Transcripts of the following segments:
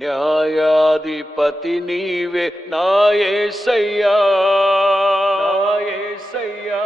న్యాయాధిపతి నీవే నాయసయ్యా నాయసయ్యా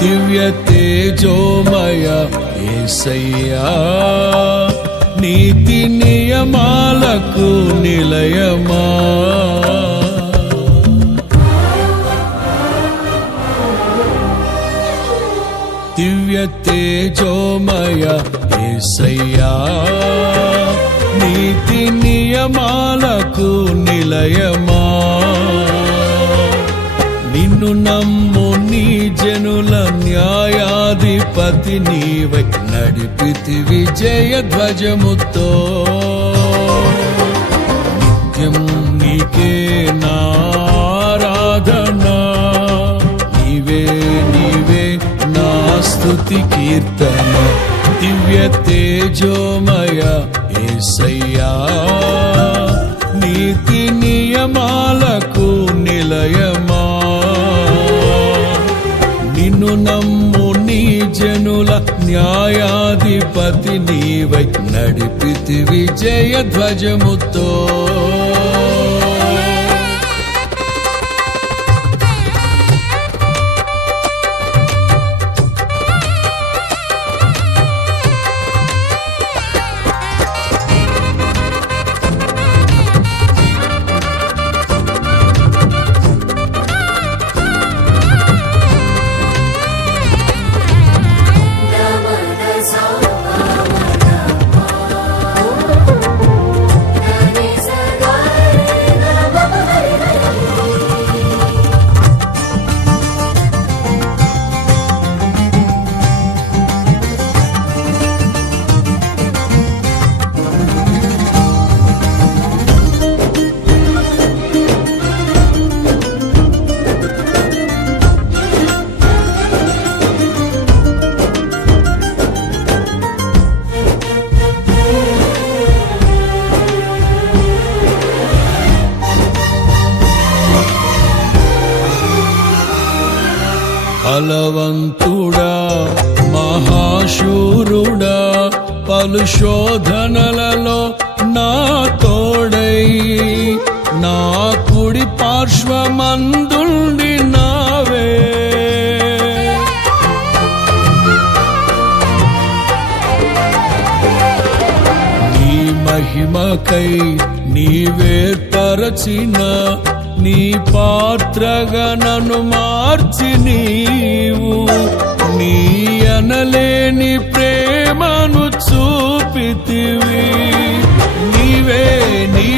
దివ్య తేజోమయ ఏసయ్యా నీతి నియమాలకు నిలయమా? దివ్య తేజోమయ ఏసయ్యా నీతి నియమాలకు నిలయమా? నిన్ను నమ్ము జనుల న్యాయాధిపతి నీవై నడిపితి విజయ ధ్వజముతో. నిత్యం నీకే నారాధన. నీవే నీవే నా స్థుతి కీర్తన. దివ్య తేజోమయ ఏసయ్యా. నీ జనుల న్యాయాధిపతి నీవై నడిపితి విజయ ధ్వజముతో బలవంతుడా మహాశూరుడా పలు శోధనలలో నా తోడై నా కుడి పార్శ్వమందుండి నావే. నీ మహిమకై నీవేర్పరచిన నీ పాత్రగా నన్ను మార్చి నీవు. నీ అనలేని ప్రేమను చూపితివి. నీవే నీ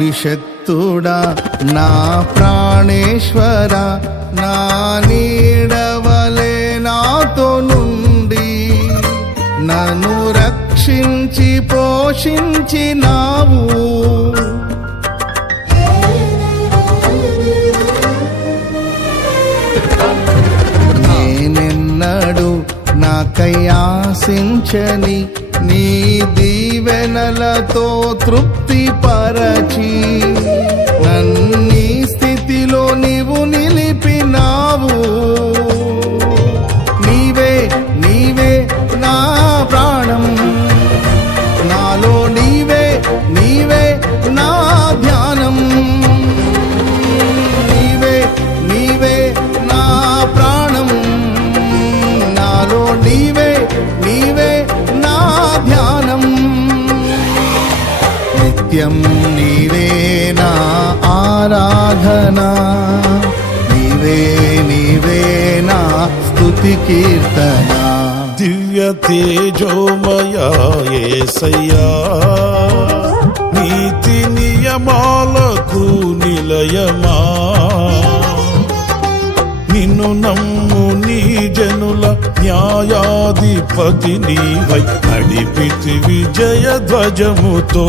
అభిషక్తుడా నా ప్రాణేశ్వర నా నీడవలే నాతో నుండి. నన్ను రక్షించి పోషించినావు నేనెన్నడు నాకై ఆశించని నీ దీవెనలతో తృప్తి పరచి నన్నీ నిత్యం నీవే నా ఆరాధన. నీవే నీవే నా స్తుతి కీర్తన. దివ్య తేజోమయా నీతి నియమాలకు నిలయమా. నిన్ను నమ్ము నీ జనుల న్యాయాధిపతి నీవై. నడిపితి విజయ ధ్వజముతో